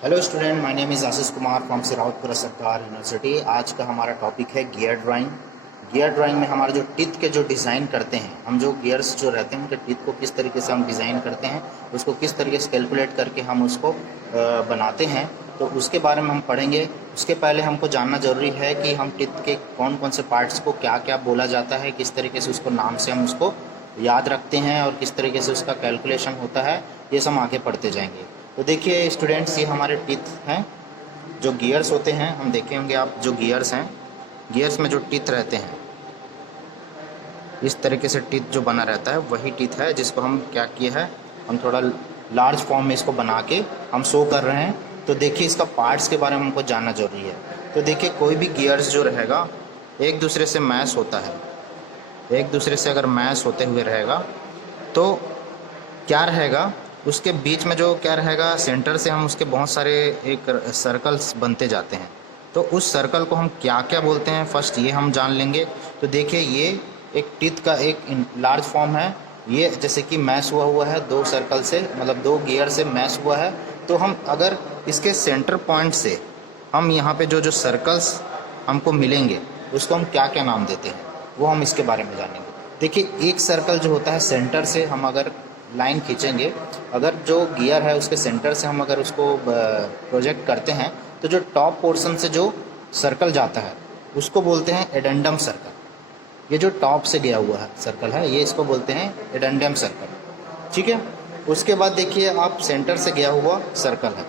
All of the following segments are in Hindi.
Hello student, my name is Ashish Kumar from Sirautpur Sarkar university. आज का हमारा टॉपिक है गियर ड्राइंग। गियर ड्राइंग में हमारे जो टीथ के जो डिज़ाइन करते हैं, हम जो गियर्स जो रहते हैं उनके टीथ को किस तरीके से हम डिज़ाइन करते हैं, उसको किस तरीके से कैलकुलेट करके हम उसको बनाते हैं, तो उसके बारे में हम पढ़ेंगे। उसके पहले हमको जानना ज़रूरी है कि हम टीथ के कौन कौन से पार्ट्स को क्या क्या बोला जाता है, किस तरीके से उसको नाम से हम उसको याद रखते हैं और किस तरीके से उसका कैलकुलेशन होता है। ये सब आगे पढ़ते जाएंगे। तो देखिए स्टूडेंट्स, ये हमारे टीथ हैं, जो गियर्स होते हैं। हम देखे होंगे आप, जो गियर्स हैं, गियर्स में जो टीथ रहते हैं, इस तरीके से टीथ जो बना रहता है वही टीथ है, जिसको हम क्या किए हैं, हम थोड़ा लार्ज फॉर्म में इसको बना के हम शो कर रहे हैं। तो देखिए इसका पार्ट्स के बारे में हमको जानना जरूरी है। तो देखिए कोई भी गियर्स जो रहेगा एक दूसरे से मैच होता है, एक दूसरे से अगर मैच होते हुए रहेगा तो क्या रहेगा, उसके बीच में जो क्या रहेगा, सेंटर से हम उसके बहुत सारे एक सर्कल्स बनते जाते हैं। तो उस सर्कल को हम क्या क्या बोलते हैं, फर्स्ट ये हम जान लेंगे। तो देखिए ये एक टीथ का एक लार्ज फॉर्म है। ये जैसे कि मैच हुआ है दो सर्कल से, मतलब दो गियर से मैच हुआ है। तो हम अगर इसके सेंटर पॉइंट से हम यहाँ पे जो जो सर्कल्स हमको मिलेंगे उसको हम क्या क्या नाम देते हैं, वो हम इसके बारे में जानेंगे। देखिए एक सर्कल जो होता है, सेंटर से हम अगर लाइन खींचेंगे, अगर जो गियर है उसके सेंटर से हम अगर उसको प्रोजेक्ट करते हैं, तो जो टॉप पोर्शन से जो सर्कल जाता है उसको बोलते हैं एडेंडम सर्कल। ये जो टॉप से गया हुआ है सर्कल है, ये इसको बोलते हैं एडेंडम सर्कल। ठीक है। उसके बाद देखिए आप, सेंटर से गया हुआ सर्कल है,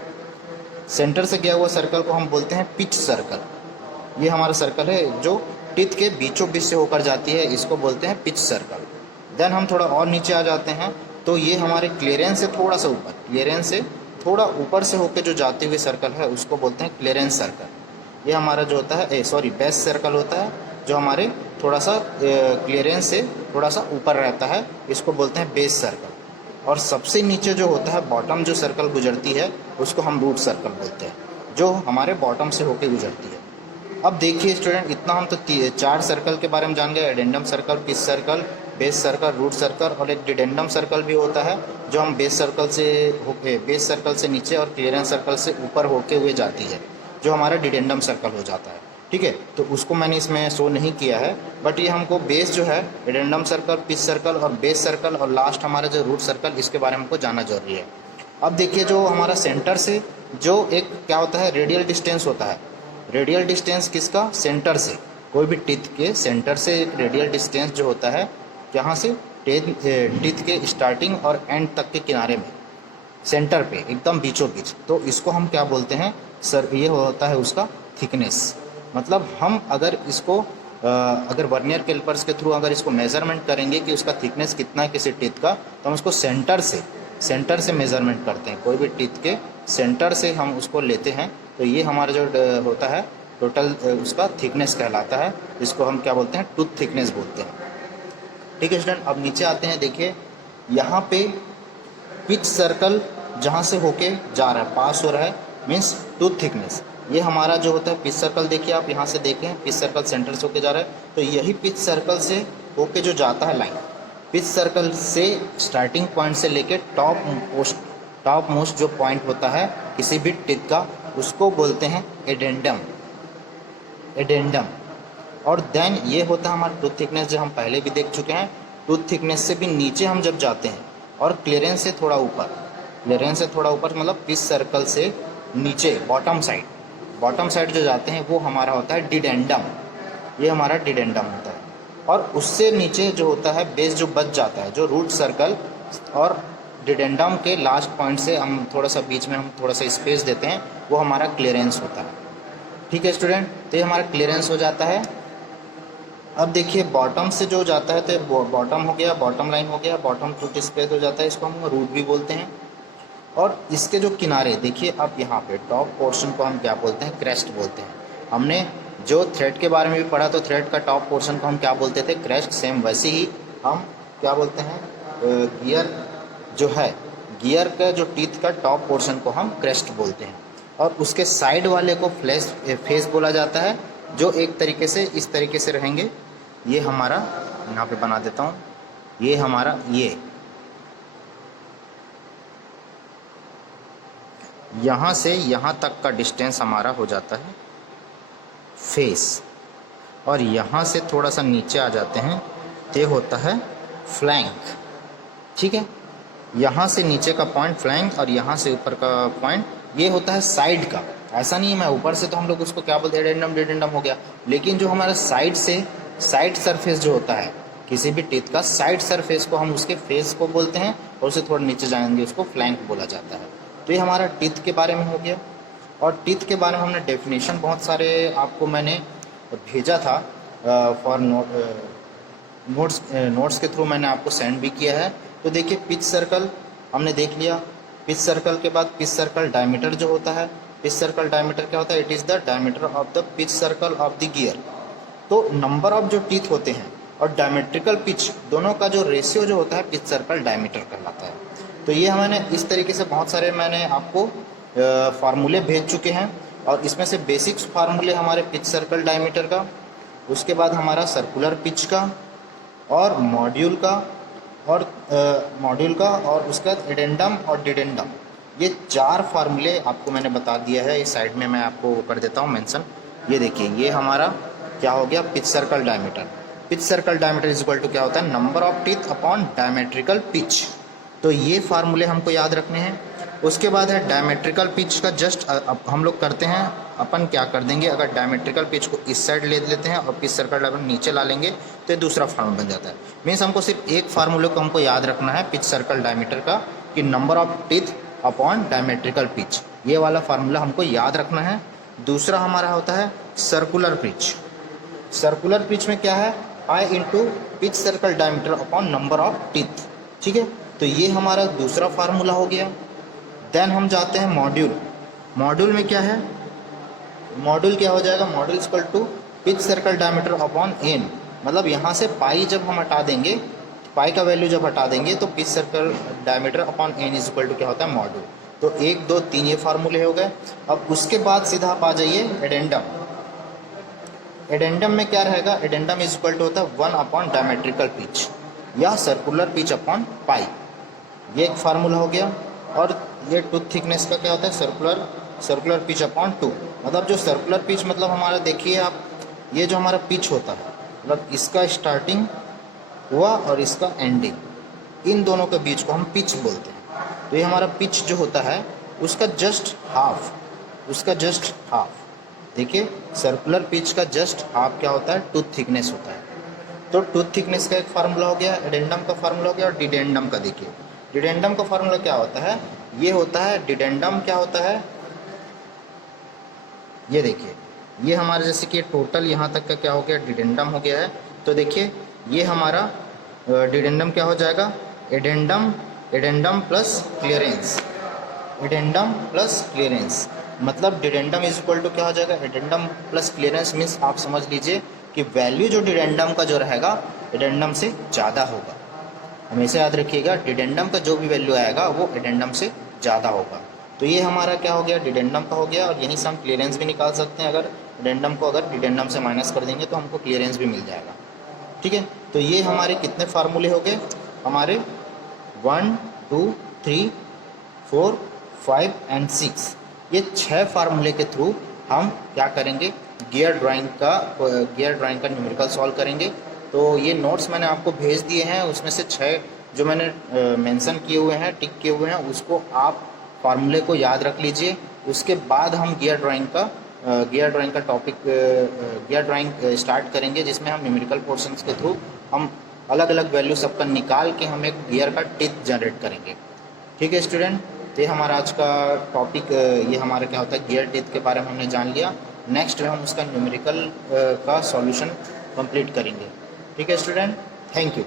सेंटर से गया हुआ सर्कल को हम बोलते हैं पिच सर्कल। ये हमारा सर्कल है जो टीथ के बीचों बीच से होकर जाती है, इसको बोलते हैं पिच सर्कल। देन हम थोड़ा और नीचे आ जाते हैं, तो ये हमारे क्लियरेंस से थोड़ा सा ऊपर, क्लियरेंस से थोड़ा ऊपर से होकर जो जाते हुए सर्कल है उसको बोलते हैं क्लियरेंस सर्कल। ये हमारा जो होता है बेस सर्कल होता है, जो हमारे थोड़ा सा क्लियरेंस से थोड़ा सा ऊपर रहता है, इसको बोलते हैं बेस सर्कल। और सबसे नीचे जो होता है, बॉटम जो सर्कल गुजरती है, उसको हम रूट सर्कल बोलते हैं, जो हमारे बॉटम से होके गुजरती है। अब देखिए स्टूडेंट, इतना हम तो चार सर्कल के बारे में जान गए, addendum circle, pitch circle, base circle, root circle, और एक डिडेंडम सर्कल भी होता है, जो हम बेस सर्कल से नीचे और क्लियरेंस सर्कल से ऊपर होके हुए जाती है, जो हमारा डिडेंडम सर्कल हो जाता है। ठीक है, तो उसको मैंने इसमें शो नहीं किया है, बट ये हमको बेस जो है एडेंडम सर्कल, पिच सर्कल और बेस सर्कल, और लास्ट हमारा जो रूट सर्कल, इसके बारे में हमको जानना जरूरी है। अब देखिए जो हमारा सेंटर से जो एक क्या होता है, रेडियल डिस्टेंस होता है। रेडियल डिस्टेंस किसका, सेंटर से, कोई भी टीथ के सेंटर से एक रेडियल डिस्टेंस जो होता है, यहाँ से टीथ के स्टार्टिंग और एंड तक के किनारे में, सेंटर पे एकदम बीचों बीच, तो इसको हम क्या बोलते हैं सर, ये होता है उसका थिकनेस। मतलब हम अगर इसको अगर वर्नियर कैलिपर्स के थ्रू अगर इसको मेजरमेंट करेंगे कि उसका थिकनेस कितना है किसी टीथ का, तो हम उसको सेंटर से मेजरमेंट करते हैं। कोई भी टीथ के सेंटर से हम उसको लेते हैं, तो ये हमारा जो होता है टोटल उसका थिकनेस कहलाता है, इसको हम क्या बोलते हैं, टूथ थिकनेस बोलते हैं। ठीक है स्टूडेंट, अब नीचे आते हैं। देखिए यहाँ पे पिच सर्कल जहाँ से होके जा रहा है, पास हो रहा है, मीन्स टूथ थिकनेस। ये हमारा जो होता है पिच सर्कल, देखिए आप यहाँ से देखें, पिच सर्कल सेंटर से होके जा रहा है, तो यही पिच सर्कल से होके जो जाता है लाइन, पिच सर्कल से स्टार्टिंग पॉइंट से लेके टॉप मोस्ट जो पॉइंट होता है किसी भी टिप का, उसको बोलते हैं एडेंडम। और देन ये होता है हमारा टूथ थिकनेस, जो हम पहले भी देख चुके हैं। टूथ थिकनेस से भी नीचे हम जब जाते हैं, और क्लियरेंस से थोड़ा ऊपर, मतलब पिच सर्कल से नीचे बॉटम साइड जो जाते हैं, वो हमारा होता है डिडेंडम। ये हमारा डिडेंडम होता है। और उससे नीचे जो होता है बेस, जो बच जाता है, जो रूट सर्कल और डिडेंडम के लास्ट पॉइंट से हम थोड़ा सा बीच में हम थोड़ा सा स्पेस देते हैं, वो हमारा क्लियरेंस होता है। ठीक है स्टूडेंट, तो ये हमारा क्लियरेंस हो जाता है। अब देखिए बॉटम से जो जाता है, तो बॉटम हो गया, बॉटम लाइन हो गया, बॉटम टूथ स्पेस हो जाता है, इसको हम रूट भी बोलते हैं। और इसके जो किनारे देखिए आप, यहाँ पे टॉप पोर्शन को हम क्या बोलते हैं, क्रेस्ट बोलते हैं। हमने जो थ्रेड के बारे में भी पढ़ा, तो थ्रेड का टॉप पोर्शन को हम क्या बोलते थे, क्रेस्ट। सेम वैसे ही हम क्या बोलते हैं, गियर जो है, गियर का जो टीथ का टॉप पोर्शन को हम क्रेस्ट बोलते हैं। और उसके साइड वाले को फेस बोला जाता है, जो एक तरीके से इस तरीके से रहेंगे। ये हमारा, यहाँ पे बना देता हूँ, ये हमारा यहाँ से यहाँ तक का डिस्टेंस हमारा हो जाता है फेस, और यहाँ से थोड़ा सा नीचे आ जाते हैं तो ये होता है फ्लैंक। ठीक है, यहाँ से नीचे का पॉइंट फ्लैंक और यहाँ से ऊपर का पॉइंट ये होता है साइड का। ऐसा नहीं है मैं ऊपर से तो हम लोग उसको क्या बोलते हैं, एडेंडम डिडेंडम हो गया, लेकिन जो हमारा साइड से साइड सरफेस जो होता है किसी भी टीथ का, साइड सरफेस को हम उसके फेस को बोलते हैं, और उसे थोड़ा नीचे जाएंगे उसको फ्लैंक बोला जाता है। तो ये हमारा टीथ के बारे में हो गया। और टीथ के बारे में हमने डेफिनेशन बहुत सारे आपको मैंने भेजा था फॉर नोट्स के थ्रू मैंने आपको सेंड भी किया है। तो देखिए पिच सर्कल हमने देख लिया। पिच सर्कल के बाद पिच सर्कल डायमीटर जो होता है, पिच सर्कल डायमीटर क्या होता है, it is the diameter of the pitch circle of the gear. तो नंबर ऑफ जो टीथ होते हैं और डायमेट्रिकल पिच दोनों का जो रेशियो जो होता है पिच सर्कल डायमीटर कहलाता है। तो ये मैंने इस तरीके से बहुत सारे मैंने आपको फार्मूले भेज चुके हैं, और इसमें से बेसिक्स फार्मूले हमारे पिच सर्कल डायमीटर का, उसके बाद हमारा सर्कुलर पिच का और मॉड्यूल का और उसके बाद एडेंडम और डिडेंडम, ये 4 फार्मूले आपको मैंने बता दिया है। इस साइड में मैं आपको वो कर देता हूँ मेंशन। ये देखिए ये हमारा क्या हो गया, pitch circle diameter. Pitch circle diameter is equal to क्या होता है, number of teeth upon diametrical pitch. तो ये फार्मूले हमको याद रखने हैं। उसके बाद है डायमेट्रिकल पिच का जस्ट हम लोग करते हैं, अपन क्या कर देंगे, अगर डायमेट्रिकल पिच को इस साइड ले लेते हैं और पिच सर्कल डायमीटर नीचे ला लेंगे तो ये दूसरा फार्मूला बन जाता है। मीन्स हमको सिर्फ एक फार्मूले को हमको याद रखना है पिच सर्कल डायमीटर का, कि number of teeth upon diametrical pitch, ये वाला फार्मूला हमको याद रखना है। दूसरा हमारा होता है सर्कुलर पिच। सर्कुलर पिच में क्या है, pi into pitch circle diameter upon number of teeth. ठीक है, तो ये हमारा दूसरा फार्मूला हो गया। देन हम जाते हैं मॉड्यूल। मॉड्यूल में क्या है, मॉड्यूल क्या हो जाएगा, module equal to pitch circle diameter upon N. मतलब यहाँ से पाई जब हम हटा देंगे, पाई का वैल्यू जब हटा देंगे तो pitch circle diameter upon N is equal to क्या होता है, मॉड्यूल। तो 1 2 3 ये फार्मूले हो गए। अब उसके बाद सीधा आप आ जाइए एडेंडम। एडेंडम में क्या रहेगा, एडेंडम इज इक्वल टू होता है 1 अपॉन डायमेट्रिकल पिच या सर्कुलर पिच अपॉन पाई, ये एक फार्मूला हो गया। और ये टूथ थिकनेस का क्या होता है, सर्कुलर पिच अपॉन 2। मतलब जो सर्कुलर पिच मतलब हमारा देखिए आप, ये जो हमारा पिच होता है मतलब इसका स्टार्टिंग हुआ और इसका एंडिंग, इन दोनों के बीच को हम पिच बोलते हैं। तो ये हमारा पिच जो होता है उसका जस्ट हाफ, देखिए सर्कुलर पिच का जस्ट हाफ क्या होता है, टूथ थिकनेस होता है। तो टूथ थिकनेस का एक फार्मूला हो गया, एडेंडम का फार्मूला हो गया। और डिडेंडम का देखिए, डिडेंडम का फार्मूला क्या होता है, ये होता है डिडेंडम क्या होता है, ये देखिए ये हमारा जैसे कि टोटल यहाँ तक का क्या हो गया, डिडेंडम हो गया है। तो देखिए ये हमारा डिडेंडम क्या हो जाएगा, addendum plus clearance, addendum plus clearance. मतलब डिडेंडम इज इक्वल टू क्या हो जाएगा, एडेंडम प्लस क्लियरेंस। मीन्स आप समझ लीजिए कि वैल्यू जो डिडेंडम का जो रहेगा एडेंडम से ज़्यादा होगा। हमेशा याद रखिएगा, डिडेंडम का जो भी वैल्यू आएगा वो एडेंडम से ज़्यादा होगा। तो ये हमारा क्या हो गया, डिडेंडम का हो गया। और यहीं से हम क्लियरेंस भी निकाल सकते हैं, अगर एडेंडम को अगर डिडेंडम से माइनस कर देंगे तो हमको क्लियरेंस भी मिल जाएगा। ठीक है, तो ये हमारे कितने फार्मूले हो गए, हमारे 1 2 3 4 5 एंड 6, ये 6 फार्मूले के थ्रू हम क्या करेंगे, गियर ड्राइंग का न्यूमेरिकल सॉल्व करेंगे। तो ये नोट्स मैंने आपको भेज दिए हैं, उसमें से 6 जो मैंने मेंशन किए हुए हैं, टिक किए हुए हैं, उसको आप फार्मूले को याद रख लीजिए। उसके बाद हम गियर ड्राइंग का टॉपिक गियर ड्राइंग स्टार्ट करेंगे, जिसमें हम न्यूमेरिकल पोर्शंस के थ्रू हम अलग अलग वैल्यू सबका निकाल के हम एक गियर का टिथ जनरेट करेंगे। ठीक है स्टूडेंट, तो ये हमारा आज का टॉपिक, ये हमारा क्या होता है, गियर टिथ के बारे में हमने जान लिया। नेक्स्ट हम उसका न्यूमेरिकल का सॉल्यूशन कंप्लीट करेंगे। ठीक है स्टूडेंट, थैंक यू।